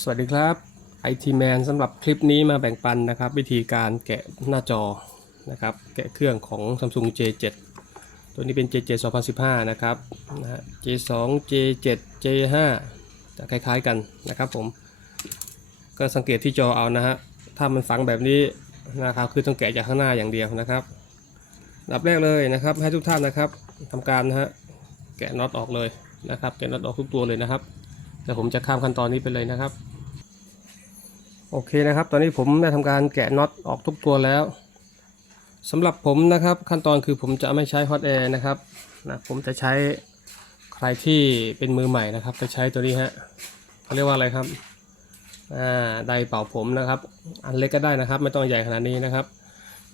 สวัสดีครับ IT Man สำหรับคลิปนี้มาแบ่งปันนะครับ วิธีการแกะหน้าจอนะครับ แกะเครื่องของ Samsung J7 ตัวนี้เป็น J7 2015 นะครับนะฮะ J2 J7 J5 จะคล้ายๆกันนะครับผม ก็สังเกตที่จอเอานะฮะ ถ้ามันฝังแบบนี้นะครับคือต้องแกะจากข้างหน้าอย่างเดียวนะครับดับแรกเลยนะครับให้ทุกท่านนะครับทำการนะฮะแกะน็อตออกเลยนะครับ แกะน็อตออกทุกตัวเลยนะครับ เดี๋ยวผมจะข้ามขั้นตอนนี้ไปเลยนะครับ โอเคนะครับ ตอนนี้ผมได้ทำการแกะน็อตออกทุกตัวแล้วสำหรับผมนะครับขั้นตอนคือผมจะไม่ใช้ฮอตแอร์นะครับนะผมจะใช้ใครที่เป็นมือใหม่นะครับจะใช้ตัวนี้ฮะเขาเรียกว่าอะไรครับอ่าไดเป่าผมนะครับ อันเล็กก็ได้นะครับ ไม่ต้องใหญ่ขนาดนี้นะครับ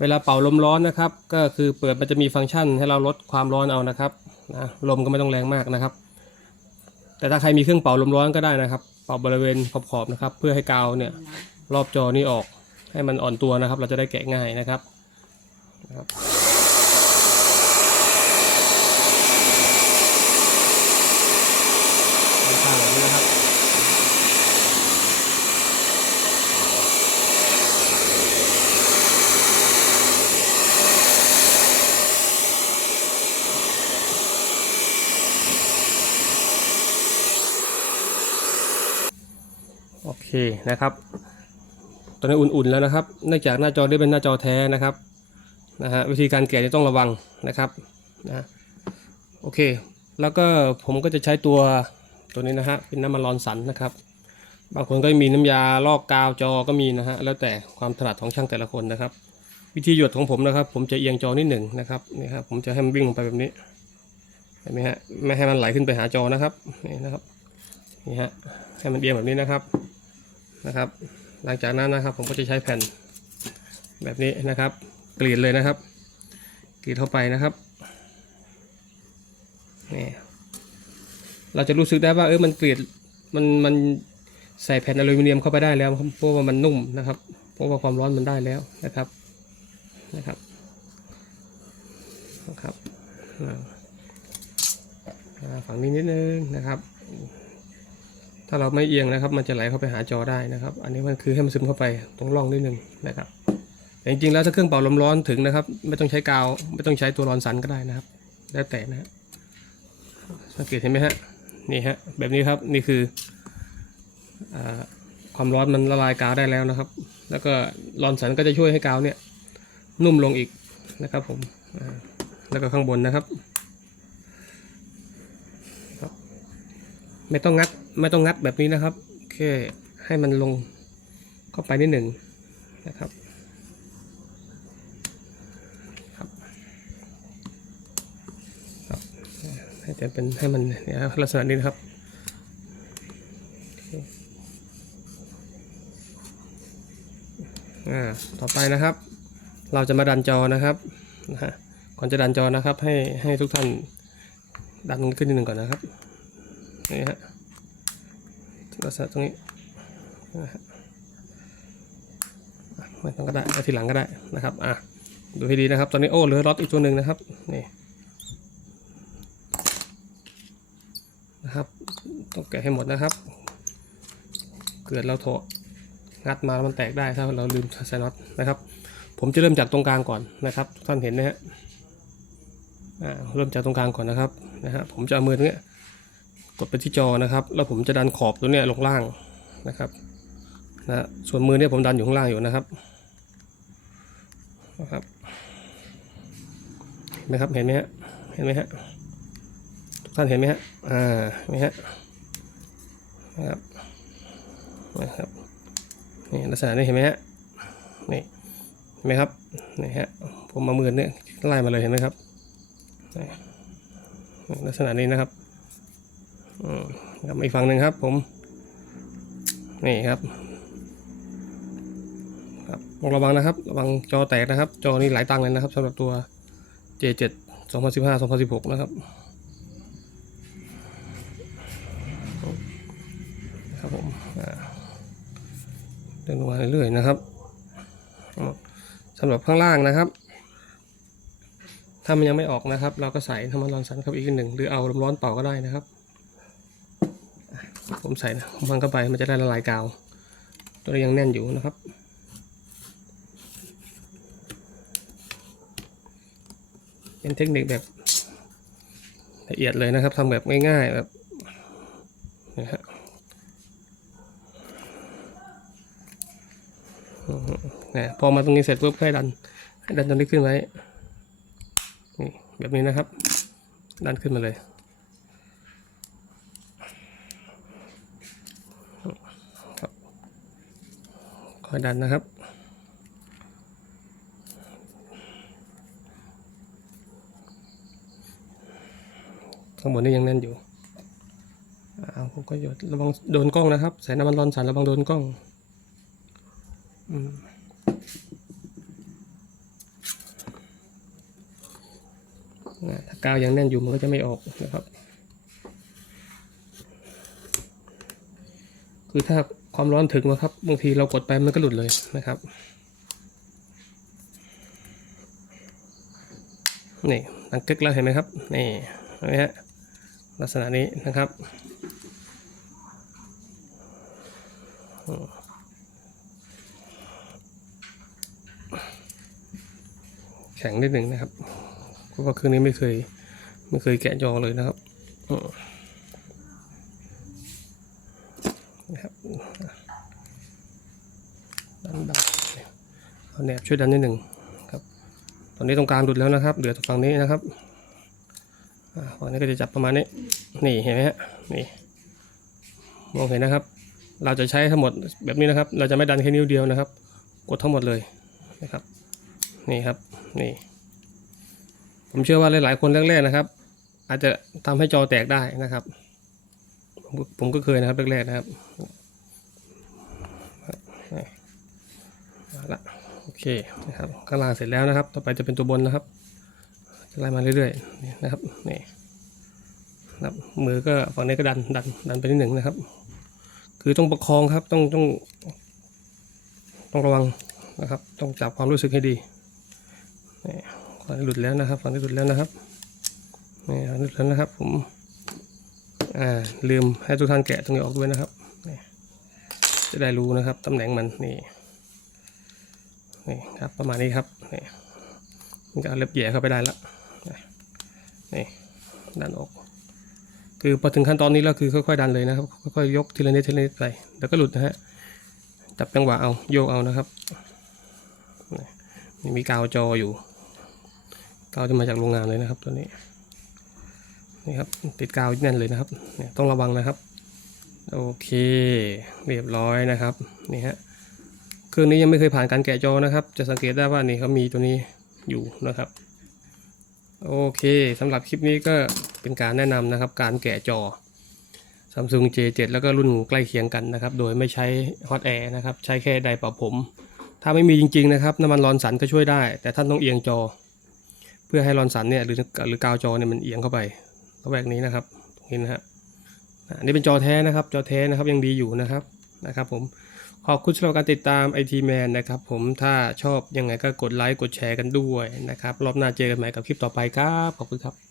เวลาเป่าลมร้อนนะครับ ก็คือเปิดมันจะมีฟังก์ชันให้เราลดความร้อนเอานะครับนะลมก็ไม่ต้องแรงมากนะครับ แต่ถ้าใครมีเครื่องเป่าลมร้อนก็ได้นะครับ เป่าบริเวณขอบๆนะครับ เพื่อให้กาวเนี่ยรอบจอนี้ออกให้มันอ่อนตัวนะครับ เราจะได้แกะง่ายนะครับนะครับข้างๆแบบนี้นะครับ โอ เคนะครับ ตอนนี้อุ่นๆแล้วนะครับ เนื่องจากหน้าจอได้เป็นหน้าจอแท้นะครับนะฮะวิธีการแกะจะต้องระวังนะครับนะโอเค แล้วก็ผมก็จะใช้ตัวตัวนี้นะฮะเป็นน้ำมันร้อนสันนะครับ บางคนก็มีน้ำยาลอกกาวจอก็มีนะฮะแล้วแต่ความถนัดของช่างแต่ละคนนะครับ วิธีหยดของผมนะครับ ผมจะเอียงจอนิดหนึ่งนะครับนี่ครับผมจะให้มันวิ่งลงไปแบบนี้เห็นไหมฮะไม่ให้มันไหลขึ้นไปหาจอนะครับนี่นะครับนี่ฮะให้มันเอียงแบบนี้นะครับ นะครับ หลังจากนั้นนะครับผมก็จะใช้แผ่นแบบนี้นะครับ กรีดเลยนะครับ กรีดเข้าไปนะครับนี่เราจะรู้สึกได้ว่าเออมันกรีดมันมันใส่แผ่นอลูมิเนียมเข้าไปได้แล้วเพราะว่ามันนุ่มนะครับ เพราะว่าความร้อนมันได้แล้วนะครับนะครับนะครับฝั่งนี้นิดนึงนะครับ ถ้าเราไม่เอียงนะครับ มันจะไหลเข้าไปหาจอได้นะครับ อันนี้มันคือให้มันซึมเข้าไปตรงร่องนิดนึงนะครับแต่จริงๆแล้วถ้าเครื่องเป่าลมร้อนถึงนะครับ ไม่ต้องใช้กาว ไม่ต้องใช้ตัวร้อนสันก็ได้นะครับ แล้วแต่นะฮะสังเกตเห็นไหมฮะนี่ฮะแบบนี้ครับนี่คืออความร้อนมันละลายกาวได้แล้วนะครับ แล้วก็ร้อนสันก็จะช่วยให้กาวเนี่ยนุ่มลงอีกนะครับผมแล้วก็ข้างบนนะครับ ไม่ต้องงัดไม่ต้องงัดแบบนี้นะครับแค่ให้มันลงเข้าไปนิดหนึ่งนะครับครับครับให้แต่เป็นให้มันเนี่ยลักษณะนี้นะครับอ่าต่อไปนะครับ เราจะมาดันจอนะครับนะฮะก่อนจะดันจอนะครับ ให้ให้ทุกท่านดันขึ้นนิดหนึ่งก่อนนะครับ นี่ฮะลักษณะตรงนี้นะฮะไม่ต้องก็ได้เอาทีหลังก็ได้นะครับอะดูให้ดีนะครับ ตอนนี้โอ้เหลือล็อตอีกตัวหนึ่งนะครับนี่นะครับต้องแกะให้หมดนะครับ เกิดเราโถงัดมามันแตกได้ถ้าเราลืมใส่น็อตนะครับ ผมจะเริ่มจากตรงกลางก่อนนะครับท่านเห็นไหมฮะอ่าเริ่มจากตรงกลางก่อนนะครับนะฮะผมจะเอามือตรงนี้ กดไปที่จอนะครับ แล้วผมจะดันขอบตัวเนี้ยลงล่างนะครับนะส่วนมือเนี่ยผมดันอยู่ข้างล่างอยู่นะครับนะครับเห็นไหมครับเห็นไหมฮะเห็นไหมฮะทุกท่านเห็นไหมฮะอ่าเห็นไหมฮะนะครับนะครับนี่ลักษณะนี้เห็นไหมฮะนี่เห็นไหมครับนี่ฮะผมมามือเนี่ยไล่มาเลยเห็นไหมครับนี่ลักษณะนี้นะครับ อืมครับอีกฝั่งหนึ่งครับ ผม นี่ครับครับต้องระวังนะครับ ระวังจอแตกนะครับ จอนี้หลายตังค์เลยนะครับสำหรับตัว J7 2015 2016 นะครับครับผมเดินลงมาเรื่อยๆนะครับสำหรับข้างล่างนะครับ ถ้ามันยังไม่ออกนะครับ เราก็ใส่น้ำมันร้อนสันเข้าไปอีกหนึ่งหรือเอาลมร้อนเป่าก็ได้นะครับ ผมใส่นะผมพันเข้าไปมันจะได้ละลายกาว ตัวยังแน่นอยู่นะครับ เป็นเทคนิคแบบละเอียดเลยนะครับทำแบบง่ายๆแบบนะฮะนะพอมาตรงนี้เสร็จปุ๊บให้ดันให้ดันตรงนี้ขึ้นไว้ นี่แบบนี้นะครับ ดันขึ้นมาเลย ครับ คอยดันนะครับ ข้างบนนี่ยังแน่นอยู่เอาผมก็หยดระวังโดนกล้องนะครับใส่น้ำมันร้อนสันระวังโดนกล้องอืมถ้ากาวยังแน่นอยู่มันก็จะไม่ออกนะครับ คือถ้า ความร้อนถึงนะครับบางทีเรากดไปมันก็หลุดเลยนะครับนี่ดังกึกแล้วเห็นไหมครับนี่เห็นไหมฮะลักษณะนี้นะครับแข็งนิดหนึ่งนะครับเพราะว่าเครื่องนี้ไม่เคยไม่เคยแกะจอเลยนะครับอืม นะครับดันดันเอาแหนบช่วยดันนิดหนึ่งครับ ตอนนี้ตรงกลางหลุดแล้วนะครับ เหลือฝั่งนี้นะครับอ่าฝั่งนี้ก็จะจับประมาณนี้ นี่เห็นไหมฮะ นี่ มองเห็นนะครับ เราจะใช้ทั้งหมดแบบนี้นะครับ เราจะไม่ดันแค่นิ้วเดียวนะครับ กดทั้งหมดเลยนะครับ นี่ครับ นี่ ผมเชื่อว่าหลายๆคนแรกๆนะครับ อาจจะทำให้จอแตกได้นะครับ ผมก็ผมก็เคยนะครับแรกๆนะครับนี่เอาละโอเคนะครับข้างล่างเสร็จแล้วนะครับ ต่อไปจะเป็นตัวบนนะครับ จะไล่มาเรื่อยๆนี่นะครับนี่นะครับมือก็ฝั่งนี้ก็ดันดันดันไปนิดหนึ่งนะครับ คือต้องประคองครับต้องต้อง ต้องระวังนะครับ ต้องจับความรู้สึกให้ดีนี่ฝั่งนี้หลุดแล้วนะครับฝั่งนี้หลุดแล้วนะครับนี่หลุดแล้วนะครับผม อ่าลืมให้ทุกท่านแกะตรงนี้ออกด้วยนะครับ จะได้รู้นะครับตำแหน่งมันนี่นี่ครับประมาณนี้ครับนี่มันก็เล็บแย่เข้าไปได้แล้วนี่ดันออก คือพอถึงขั้นตอนนี้แล้วคือค่อยๆดันเลยนะครับค่อยๆยกทีละนิดทีละนิดไปแล้วก็หลุดนะฮะจับจังหวะเอาโยกเอานะครับนี่มีกาวจออยู่กาวจะมาจากโรงงานเลยนะครับตัวนี้ นี่ครับติดกาวแน่นเลยนะครับเนี่ยต้องระวังนะครับ โอเค เรียบร้อยนะครับนี่ฮะเครื่องนี้ยังไม่เคยผ่านการแกะจอนะครับ จะสังเกตได้ว่านี่เขามีตัวนี้อยู่นะครับ โอเคสำหรับคลิปนี้ก็เป็นการแนะนำนะครับ การแกะจอ Samsung J7 แล้วก็รุ่นใกล้เคียงกันนะครับ โดยไม่ใช้ Hot Air นะครับ ใช้แค่ไดร์เป่าผม ถ้าไม่มีจริงๆนะครับน้ำมันร้อนสันก็ช่วยได้ แต่ท่านต้องเอียงจอ เพื่อให้ร้อนสันเนี่ยหรือหรือกาวจอเนี่ยมันเอียงเข้าไป ระแวกนี้นะครับตรงนี้นะฮะอันนี้เป็นจอแท้นะครับ จอแท้นะครับยังดีอยู่นะครับนะครับ ผมขอบคุณสำหรับการติดตาม IT Man นะครับ ผมถ้าชอบยังไงก็กดไลค์กดแชร์กันด้วยนะครับ รอบหน้าเจอกันใหม่กับคลิปต่อไปครับ ขอบคุณครับ